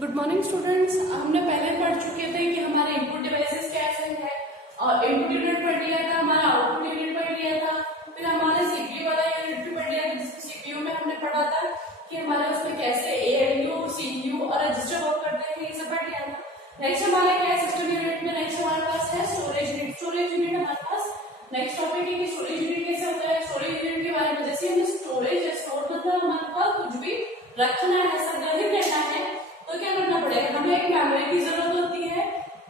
Good morning students. हमने पहले पढ़ चुके थे कि हमारे इनपुट डिवाइसेस कैसे हैं और इनपुट यूनिट पढ़ लिया था, हमारा आउटपुट यूनिट पढ़ लिया था, फिर हमारे सीपीयू वाला यूनिट भी पढ़ लिया था जिसमें सीपीयू में हमने पढ़ा था कि हमारे उसमें कैसे एएलयू, सीपीयू और रजिस्टर वर्क करते हैं, ये सब पढ़ लिया था। नेक्स्ट हमारा क्या है सिस्टम यूनिट में, नेक्स्ट हमारे पास है स्टोरेज यूनिट। स्टोरेज यूनिट हमारे पास नेक्स्ट टॉपिक है कि स्टोरेज यूनिट कैसे होता है। स्टोरेज यूनिट के बारे में जैसे हमें स्टोरेज स्टोर मतलब हमारे पास कुछ भी रखना है, संग्रहित करना है, तो क्या करना पड़ेगा, हमें एक मेमोरी की जरूरत होती है।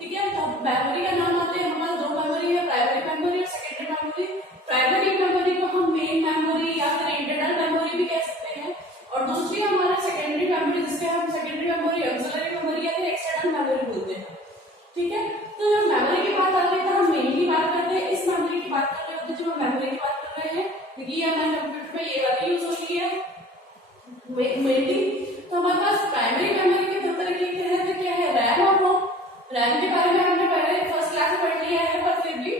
ठीक है, तो मेमोरी का नाम होते हैं हमारे दो मेमोरी है, प्राइमरी मेमोरी और सेकेंडरी मेमोरी। प्राइमरी मेमोरी को हम मेन मेमोरी या फिर इंटरनल मेमोरी भी कह सकते हैं, और दूसरी हमारा सेकेंडरी मेमोरी जिसके हम सेकेंडरी मेमोरी, ऑक्सिलरी मेमोरी या फिर एक्सटर्नल मेमोरी बोलते हैं। ठीक है, तो जब मेमोरी की बात आती है तो हम मेन की बात करते हैं, इस मेमोरी की बात कर रहे होते हैं जब हम मेमोरी की बात कर रहे हैं, क्योंकि ये हमारे कंप्यूटर में ये वाली यूज होती है मेनली। तो हमारे पास प्राइमरी मेमोरी के दो तरीके के हैं, तो क्या है रैम और रोम। रैम के बारे में हमने पहले फर्स्ट क्लास में पढ़ लिया है, पर फिर भी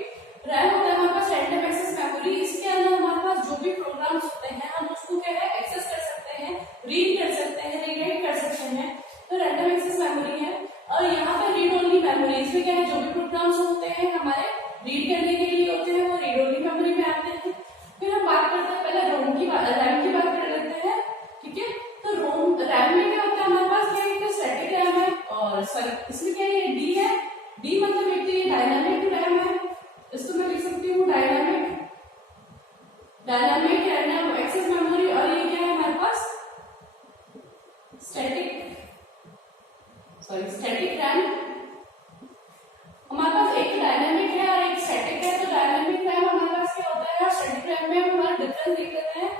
रैम होता है हमारे पास रैंडम एक्सेस मेमोरी। इसके अंदर हमारे पास जो भी प्रोग्राम्स होते हैं हम उसको क्या है एक्सेस कर सकते हैं, रीड कर सकते हैं, रीराइट कर सकते हैं, तो रैंडम एक्सेस मेमोरी है। और यहाँ पे रीड ओनली मेमोरी, इसमें क्या है जो भी प्रोग्राम्स होते हैं हमारे रीड करने के लिए होते हैं वो रीड ओनली मेमोरी में आते हैं। फिर हम बात करते हैं पहले रोम की रैम की बात कर लेते हैं। ठीक है, तो रोम रैम में क्या होता है हमारे पास क्या है स्टैटिक रैम है, और इसमें क्या है डी है। डी मतलब एक तो ये डायनामिक रैम है, इसको मैं लिख सकती हूँ डायनामिक रैम एक्सेस मेमोरी। और ये क्या है हमारे पास स्टैटिक रैम। हमारे पास एक डायनामिक है और एक स्टैटिक है, तो डायनामिक रैम हमारे पास क्या होता है और स्टैटिक रैम में हमारा डिफरेंस देख लेते हैं।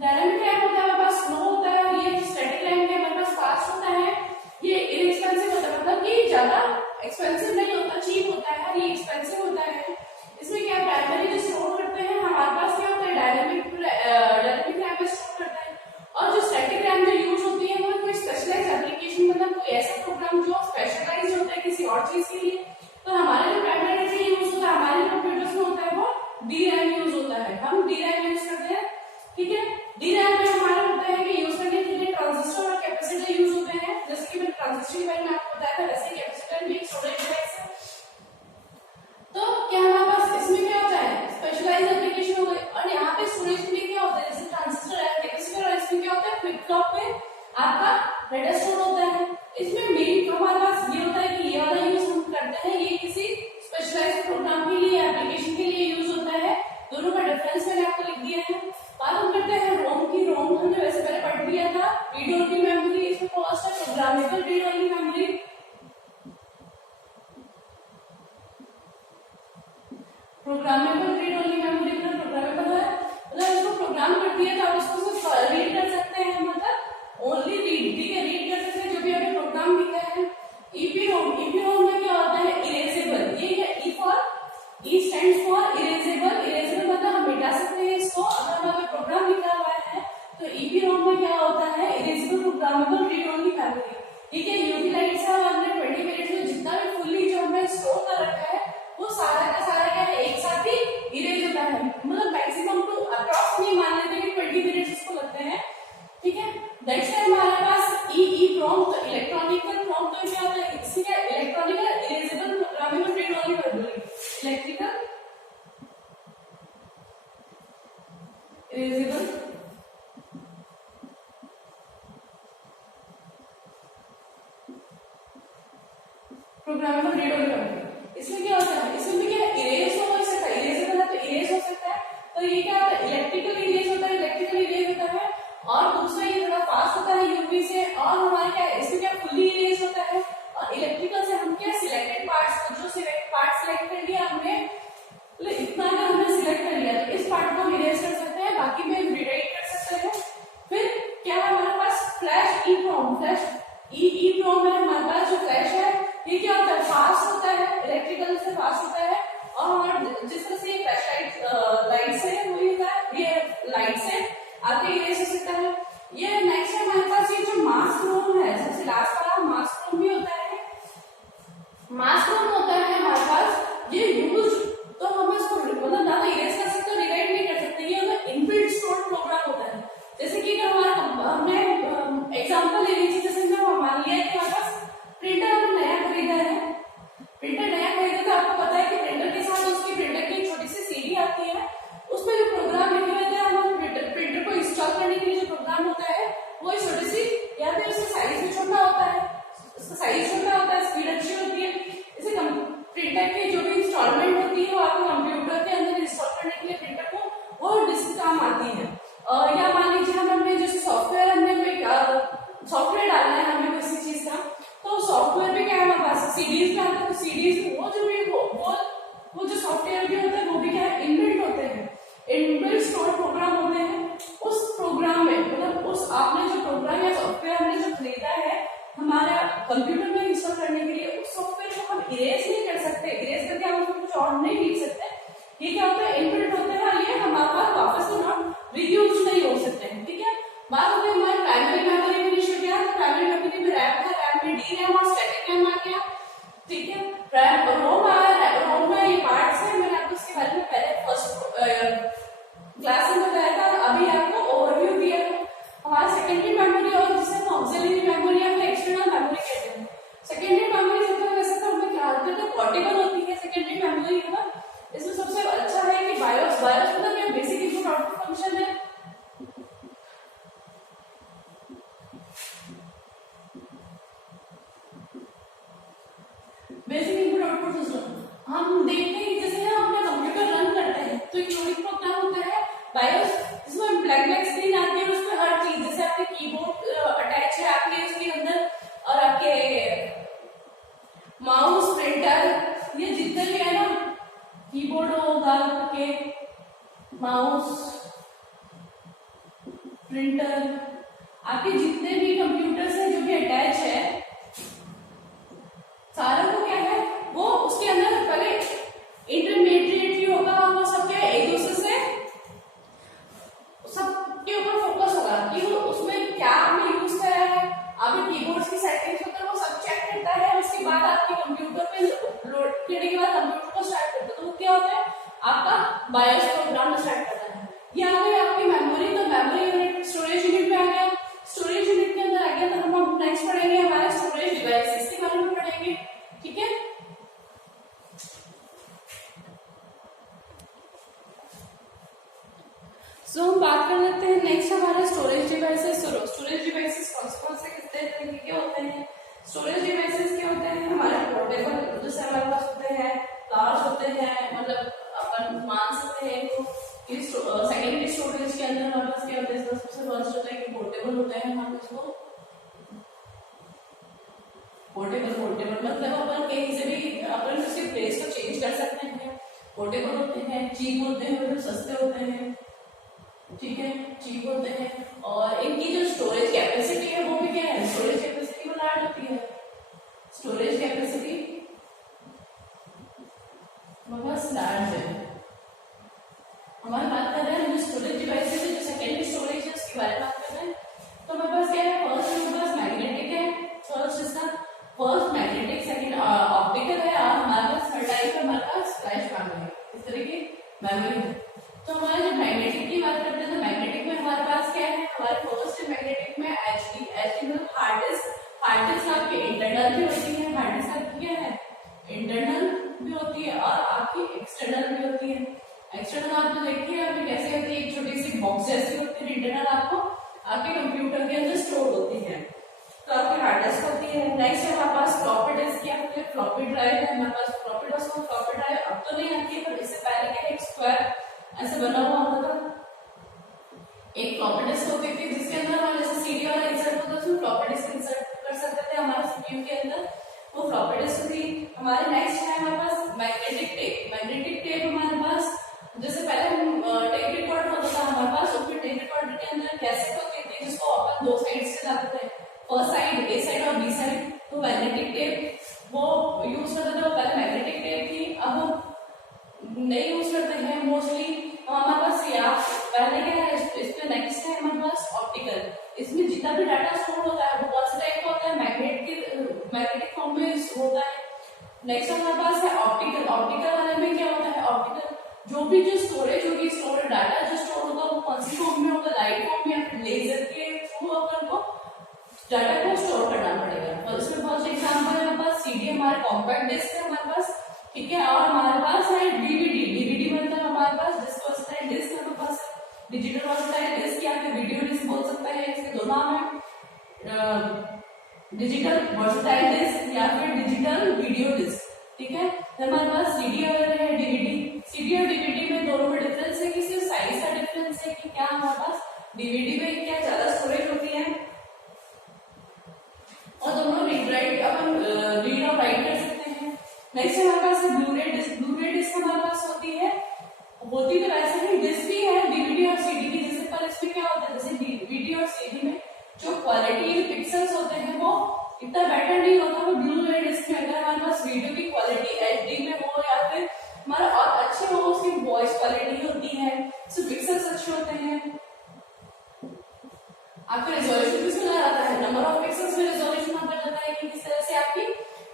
डायनामिक रैम होता है हमारे पास स्लो होता है, और ये स्टैटिक रैम के हमारे पास फास्ट होता है। ये इनएक्सपेंसिव होता है, मतलब कि ज्यादा एक्सपेंसिव नहीं होता, चीप होता है, ये एक्सपेंसिव होता है। इसमें क्या प्राइमरी जो स्टोर करते हैं हमारे पास क्या होता है डायनामिक रैम में स्टोर करते हैं, और जो स्टैटिक रैम जो यूज होती है वो कोई स्पेशलाइज्ड एप्लीकेशन मतलब कोई ऐसा प्रोग्राम जो स्पेशलाइज्ड होता है किसी और चीज के लिए। तो हमारे जो प्राइमरी रैम यूज होता है हमारे कंप्यूटर्स में होता है वो डी रैम यूज होता है, हम डी रैम यूज करते हैं। ठीक है, डी रैम में हमारा होता है कि यूज करने के लिए ट्रांजिस्टर और कैपेसिटर यूज होते हैं। जैसे कि मैंने ट्रांजिस्टर के बारे में आपको बताया था, वैसे कैपेसिटर भी एक स्टोरेज डिवाइस है। तो क्या हमारे पास इसमें क्या होता है स्पेशलाइज्ड एप्लीकेशन हो गई, और यहाँ पे स्टोरेज में क्या होता है जैसे ट्रांजिस्टर है, कैपेसिटर, और इसमें क्या होता है फ्लिप फ्लॉप पे आपका डेटा स्टोर होता है। इसमें मेन हमारे पास ये होता है कि ये वाला यूज हम करते हैं, ये किसी स्पेशलाइज्ड प्रोग्राम के लिए, एप्लीकेशन के लिए यूज होता है। दोनों का डिफरेंस मैंने आपको लिख दिया है। बात हम करते हैं रोम की। रोम हमने वैसे पहले पढ़ लिया था, रीड ओनली मेमोरी। इसमें फर्स्ट है programmable read only memory. Programmable read only memory मतलब प्रोग्रामेबल है, मतलब इसको प्रोग्राम कर दिया तो आप इसको सिर्फ रीड कर सकते हैं, मतलब ओनली रीड। ठीक है, रीड कर सकते हैं जो भी आपने प्रोग्राम लिखा है। ईपीरोम में क्या होता है इरेजेबल। ये है E for E stands for erasable. Erasable मतलब हम मिटा सकते हैं इसको, अगर हमारा प्रोग्राम लिखा हुआ है तो ईपीरोम में क्या होता है erasable programmable read only memory. ठीक है, यूटिलाइट्स है, हमने 20 मिनट में जितना भी फुल्ली जो हमने स्टोर कर रखा है वो सारा का सारा क्या है एक साथ ही इरेज होता है, मतलब मैक्सिमम टू अप्रॉक्स नहीं मान लेते कि 20 मिनट इसको लगते हैं। ठीक है, नेक्स्ट है हमारे पास ईईप्रोम। तो इलेक्ट्रॉनिकल प्रोम तो क्या होता है इससे क्या electronical erasable programmable read only memory. Electrical erasable programmable read only memory. इसमें क्या होता है, इसमें भी क्या इरेज हो सकता है, इरेजेबल है तो इरेज हो सकता है। तो ये क्या होता है इलेक्ट्रिकल इरेज होता है, इलेक्ट्रिकल इरेज होता है, और दूसरा ये थोड़ा फास्ट होता है यूवी से, और हमारे क्या इसमें क्या फुल्ली इरेज होता है। और इलेक्ट्रिकल से हम क्या सिलेक्टेड पार्ट्स, जो सिलेक्ट पार्ट सिलेक्ट कर लिया हमने, इतना अगर हमने सिलेक्ट कर लिया तो इस पार्ट को हम इरेज कर सकते हैं, बाकी में रीराइट कर सकते हैं। फिर क्या है हमारे पास फ्लैश ईप्रोम। फ्लैश ईप्रोम है हमारे पास जो फ्लैश है, ये क्या होता है फास्ट होता है, इलेक्ट्रिकल से फास्ट होता है, और हमारे जिस तरह से ये फ्लैश लाइट से वही होता है, ये लाइट से आपके इरेज हो सकता है। ये नेक्स्ट है हमारे पास ये जो मास क्रोम है, सबसे लास्ट वाला मास क्रोम भी होता है। मास क्रोम होता है हमारे पास ये यूज, तो हम इसको मतलब ना तो इरेज कर सकते हो रिराइट नहीं कर सकते, ये इनबिल्ट स्टोर्ड प्रोग्राम होता है। जैसे कि हमारा हमने एग्जांपल ले लीजिए, जैसे मान लिया कि हमारे पास प्रिंटर, आपके जितने भी कंप्यूटर्स हैं जो भी अटैच है सारों को क्या है वो उसके अंदर पहले इंटरमीडिएट होगा, वो सब क्या एक दूसरे से सबके ऊपर फोकस होगा कि वो उसमें क्या आपने यूज करा है, आपके कीबोर्ड की सेटिंग्स होता है वो सब चेक करता है। उसके बाद आपके कंप्यूटर पे लोड करने के बाद कंप्यूटर को स्टार्ट करता है, तो वो क्या होता है आपका बायोस प्रोग्राम स्टार्ट करता है। ये आ गई आपकी मेमोरी, तो मेमोरी यूनिट स्टोरेज यूनिट में आ गया, स्टोरेज यूनिट के अंदर आ गया। तो हम नेक्स्ट पढ़ेंगे हमारे स्टोरेज डिवाइसेस के बारे में पढ़ेंगे, ठीक है। सो हम बात कर लेते हैं नेक्स्ट हमारे स्टोरेज डिवाइसेस। स्टोरेज डिवाइसेस कौन से कितने तरीके के होते हैं। स्टोरेज डिवाइसेस क्या होते हैं हमारे पोर्टेबल, जैसे हमारे पास होते हैं लार्ज होते हैं, मतलब अपन मान सकते हैं तो सेकेंडरी स्टोरेज के अंदर हमारे पास क्या होता है, सबसे फर्स्ट होता है कि पोर्टेबल होता है। हम इसको पोर्टेबल मतलब अपन कहीं से भी अपन उसकी प्लेस को चेंज कर सकते हैं। पोर्टेबल होते हैं, चीप होते हैं, मतलब सस्ते होते हैं, ठीक है, चीप होते हैं। और इनकी जो स्टोरेज कैपेसिटी है वो भी क्या है, स्टोरेज कैपेसिटी वो लार्ज होती है। स्टोरेज कैपेसिटी बस लार्ज है। हमारी बात कर रहे हैं जो स्टोरेज डिवाइसेस है, जो सेकेंडरी स्टोरेज है उसके बारे में बात कर रहे हैं। तो हमारे पास क्या है, फर्स्ट हमारे पास मैग्नेटिक है, फर्स्ट मैग्नेटिक, सेकंड ऑप्टिकल है, और हमारे पास थर्ड टाइप है हमारे पास फ्लैश मेमोरी, इस तरह की मेमोरी है। तो हमारे जब मैग्नेटिक की बात करते हैं तो मैग्नेटिक में हमारे पास क्या है, हमारे फर्स्ट मैग्नेटिक में एचडी मतलब हार्ड डिस्क आपकी इंटरनल भी होती है, हार्ड डिस्क आपकी क्या है इंटरनल भी होती है और आपकी एक्सटर्नल भी होती है। एक्सटर्नल आपने देखी है आपकी कैसे होती है, एक छोटी सी बॉक्स जैसी होती है। इंटरनल आपको आपके कंप्यूटर के अंदर स्टोर होती है, तो आपकी हार्ड डिस्क होती है। नेक्स्ट है हमारे पास फ्लॉपी डिस्क या फिर फ्लॉपी ड्राइव है। हमारे पास फ्लॉपी डिस्क और फ्लॉपी ड्राइव अब तो नहीं आती है, पर इससे पहले क्या एक स्क्वायर ऐसे बना हुआ होता था, एक फ्लॉपी डिस्क होती थी जिसके अंदर हमारे जैसे सीडी वाला इंसर्ट होता था, उसमें फ्लॉपी डिस्क इंसर्ट कर सकते थे हमारे सीपीयू के अंदर, वो फ्लॉपी डिस्क थी। हमारे नेक्स्ट है हमारे पास मैग्नेटिक टेप। मैग्नेटिक टेप हमारे पास जैसे पहले हम टेप रिकॉर्डर होता था हमारे पास, उसमें टेप रिकॉर्डर के अंदर कैसेट होती थी जिसको अपन दो साइड से चलाते थे, फर्स्ट साइड ए साइड और बी साइड। तो मैग्नेटिक टेप वो यूज करते थे, पहले मैग्नेटिक टेप थी, अब हम नहीं यूज करते हैं मोस्टली। हमारे पास या पहले क्या है, इसमें नेक्स्ट है हमारे पास ऑप्टिकल। इसमें जितना भी डाटा स्टोर होता है वो कौन सा टाइप का होता है, मैग्नेटिक फॉर्म में होता है। नेक्स्ट हमारे पास है ऑप्टिकल। ऑप्टिकल वाले में क्या होता है, ऑप्टिकल जो भी जो स्टोरेज होगी, स्टोर डाटा जो स्टोर होगा वो कौन सी फॉर्म में होगा, लाइट फॉर्म या फिर लेजर के थ्रू अपन को डाटा को स्टोर करना पड़ेगा। और इसमें बहुत से एग्जाम्पल है हमारे पास, सीडी हमारे कॉम्पैक्ट डिस्क है हमारे पास, ठीक है, और हमारे पास है डीवीडी। डीवीडी मतलब हमारे पास डिस्क वर्सटाइल डिस्क हमारे पास है, डिजिटल वर्सटाइल डिस्क या फिर वीडियो डिस्क बोल सकते हैं, इसके दो नाम है, डिजिटल वर्सटाइल डिस्क या फिर डिजिटल वीडियो डिस्क, ठीक है। तो हमारे पास सीडी और है डीवीडी। सीडी और डीवीडी में दोनों में डिफरेंस है कि सिर्फ साइज का डिफरेंस है कि क्या हमारे पास डीवीडी में क्या ज्यादा स्टोरेज होती है और दोनों रीड राइट अपन रीड और राइट कर सकते हैं। नेक्स्ट हमारे पास है ब्लूरे डिस्क। ब्लूरे डिस्क हमारे पास होती तो वैसे ही डिस्क भी है डीवीडी और सीडी की, जैसे पर इसमें क्या होता है, जैसे डीवीडी और सीडी में जो क्वालिटी पिक्सल्स होते हैं वो इतना बेटर नहीं होता, वो ब्लूरे डिस्क में अगर हमारे पास वीडियो की क्वालिटी एचडी में हो या फिर हमारा और अच्छे हो, उसकी वॉइस क्वालिटी होती है, उसके पिक्सल्स अच्छे होते हैं, आपका रेजोल्यूशन भी सुना जाता है, नंबर ऑफ पिक्सल्स में रेजोल्यूशन आता जाता है कि किस तरह से आपकी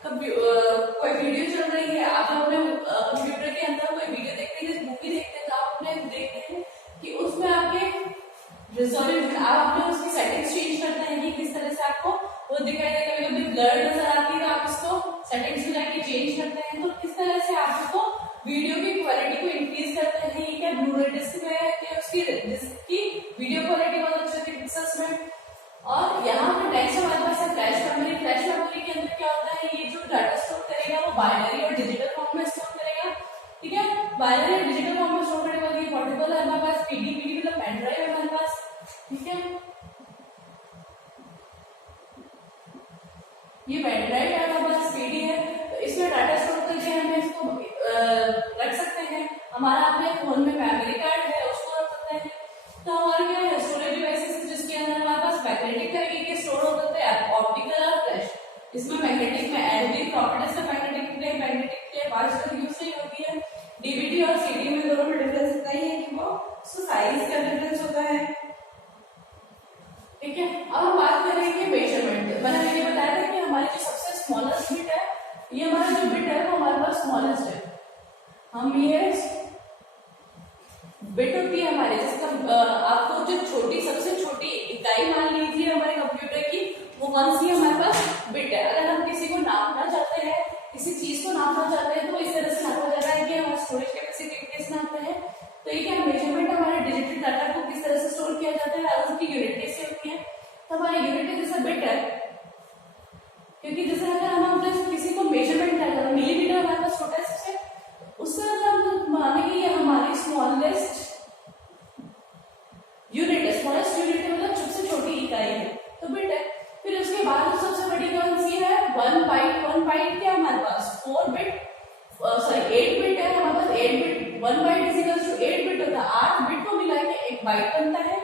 कोई वीडियो चल रही है, आप अपने कंप्यूटर के अंदर कोई वीडियो देखते हैं, मूवी देखते हैं, तो आप अपने देखते हैं कि उसमें आपके रिजोल्यूशन आप अपने उसकी सेटिंग्स चेंज करते हैं कि किस तरह से आपको वो दिखाई देगा, कभी कभी ब्लर नजर आती है तो आप उसको सेटिंग्स में जाके चेंज करते हैं। तो किस तरह से आप उसको वीडियो की क्वालिटी को इंक्रीज करते हैं, ये क्या ब्लूरे डिस्क में है कि उसकी डिस्क की वीडियो क्वालिटी बहुत अच्छी होती है पिक्सल्स में। और यहाँ पर नेक्स्ट हमारे पास है फ्लैश मेमोरी। फ्लैश मेमोरी के अंदर क्या होता है, ये जो डाटा स्टोर करेगा वो बाइनरी और डिजिटल फॉर्म में स्टोर करेगा, ठीक है, बाइनरी और डिजिटल फॉर्म में स्टोर करेगा। ये पोर्टेबल है हमारे पास, पीडी मतलब पेन ड्राइव है हमारे पास, ठीक है, ये पेन ड्राइव है हमारे पास, पीडी है, तो इसमें डाटा स्टोर करके हमें इसको रख सकते हैं। हमारा अपने फोन में मेमोरी कार्ड है उसको रख सकते हैं। तो हमारे क्या है स्टोरेज डिवाइसेस मैग्नेटिक तरीके के स्टोर होते हैं, ऑप्टिकल और फ्लैश। इसमें मैग्नेटिक में एडोबी प्रॉपर्टीज है, मैग्नेटिक के 5 तरह यूज नहीं होती है। डीवीडी और सीडी में दोनों में डिफरेंस इतना ही है कि वो साइज का डिफरेंस होता है। ठीक है, अब हम बात करेंगे मेजरमेंट। मैंने ये बताया था कि हमारी जो सबसे स्मॉलेस्ट बिट है, ये हमारा जो बिट है वो हमारे पास स्मॉलेस्ट है। हम ये बिट होती है हमारे, जिसका आपको जो छोटी सबसे छोटी इकाई मान लीजिए हमारे कंप्यूटर की, वो कौन सी हमारे पास बिट है। अगर हम किसी को नापना चाहते हैं, किसी चीज को नापना चाहते हैं, तो इस तरह से नापा जाता है कि हमारा स्टोरेज कैपेसिटी कैसे नापते हैं। तो ये क्या मेजरमेंट हमारे डिजिटल डाटा को किस तरह से स्टोर किया जाता है और उसकी यूनिट कैसे होती है। तो हमारी यूनिट जैसे बिट है, क्योंकि जैसे अगर हम किसी को मेजरमेंट कर रहे हैं, मिलीमीटर हमारे पास छोटा है सबसे, उससे अगर हम मानेंगे ये हमारी स्मॉलेस्ट यूनिट है, स्मॉलेस्ट यूनिट है मतलब सबसे छोटी इकाई है, तो बिट है। फिर उसके बाद सबसे बड़ी कौन सी है, 1 बाइट। 1 बाइट क्या हमारे पास 4 बिट, सॉरी 8 बिट है हमारे पास। 8 bit 1 byte is equal to 8 bit होता है। 8 बिट को मिला के 1 बाइट बनता है।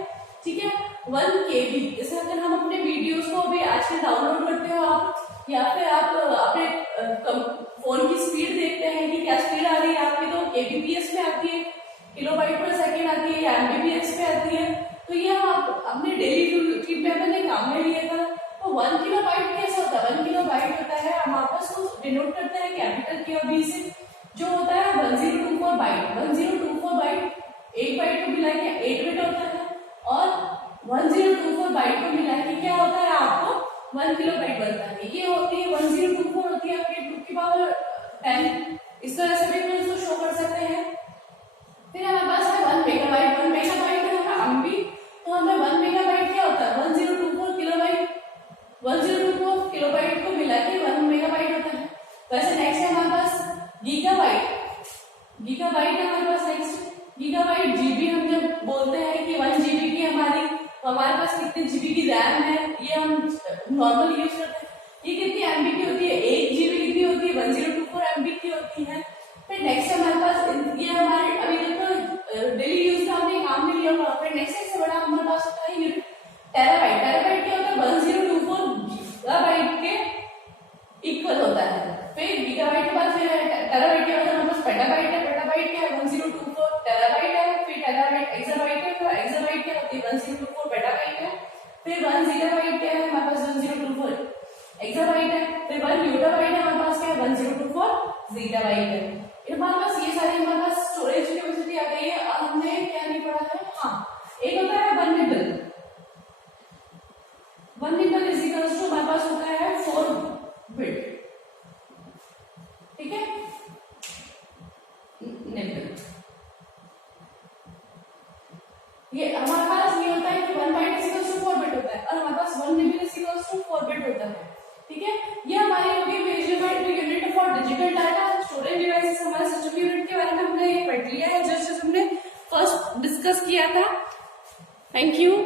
ठीक है, 1 KB। जैसे अगर हम अपने वीडियोस को अभी आजकल डाउनलोड करते हो आप, या फिर आप अपने फोन की स्पीड देखते हैं कि क्या स्पीड आ रही है आपकी, तो kbps में आती है, किलोबाइट पर सेकेंड आती है, या mbps पे आती है। तो ये हम अपने डेली रूटीन में मैंने काम में लिया था। तो 1 किलोबाइट कैसे होता है, 1 किलोबाइट होता है, हम आपस को डिनोट करते हैं कैपिटल के और बी से, जो होता है 1024 बाइट। 1024 बाइट, एक बाइट को मिला के 8 बिट होता है, और 1024 बाइट को मिला के क्या होता है आपको 1 किलोबाइट बनता है। ये होती है 1024 होती है आपकी 2 की पावर 10। इस तरह से भी हम इसको शो कर सकते हैं। फिर हमारे पास है 1 मेगाबाइट। 1 मेगाबाइट है हमारा एमबी, तो हमें 1 मेगाबाइट क्या होता है 1024 किलोबाइट। 1024 किलोबाइट को मिला के 1 मेगाबाइट होता है। वैसे नेक्स्ट है हमारे पास गीगाबाइट। गीगाबाइट है हमारे पास नेक्स्ट। गीगाबाइट जीबी हम जब बोलते हैं कि 1 जीबी की हमारे पास कितने जीबी की रैम है, ये हम नॉर्मल यूज करते हैं। ये कितनी एमबी की होती है, 1 जीबी कितनी होती है 1024 एमबी की होती है। फिर नेक्स्ट हमारे पास ये हमारे अभी तक डेली यूज का हमने काम में लिया हुआ। फिर नेक्स्ट से बड़ा हमारे पास होता है यूनिट टेराबाइट। टेराबाइट क्या होता है 1024 गीगाबाइट के इक्वल होता है। फिर गीगाबाइट के बाद फिर टेराबाइट क्या होता है हमारे पास पेटाबाइट है। पेटाबाइट क्या है 1024 टेराबाइट है। फिर टेराबाइट एक्साबाइट है। फिर एक्साबाइट क्या होती है 1024 पेटाबाइट है। फिर 1 जीगाबाइट क्या है हमारे पास 1024 एक्साबाइट है। फिर 1 यूटाबाइट है हमारे पास क्या है 1024 जीगाबाइट है। हमारे पास ये सारी हमारे पास स्टोरेज कैपेसिटी आ गई है। और हमने क्या नहीं पढ़ा है, हाँ एक होता है 1 nibble. 1 nibble is equals to हमारे पास होता है 4 बिट। ठीक है, निबल ये हमारे पास ये होता है कि 1 byte is equals to 4 bit होता है, और हमारे पास 1 nibble is equals to 4 bit होता है। ठीक है, ये हमारी होगी measurement unit for digital data. Storage devices हमारे सिस्टम यूनिट के बारे में हमने ये पढ़ लिया है, जैसे हमने फर्स्ट डिस्कस किया था। Thank you.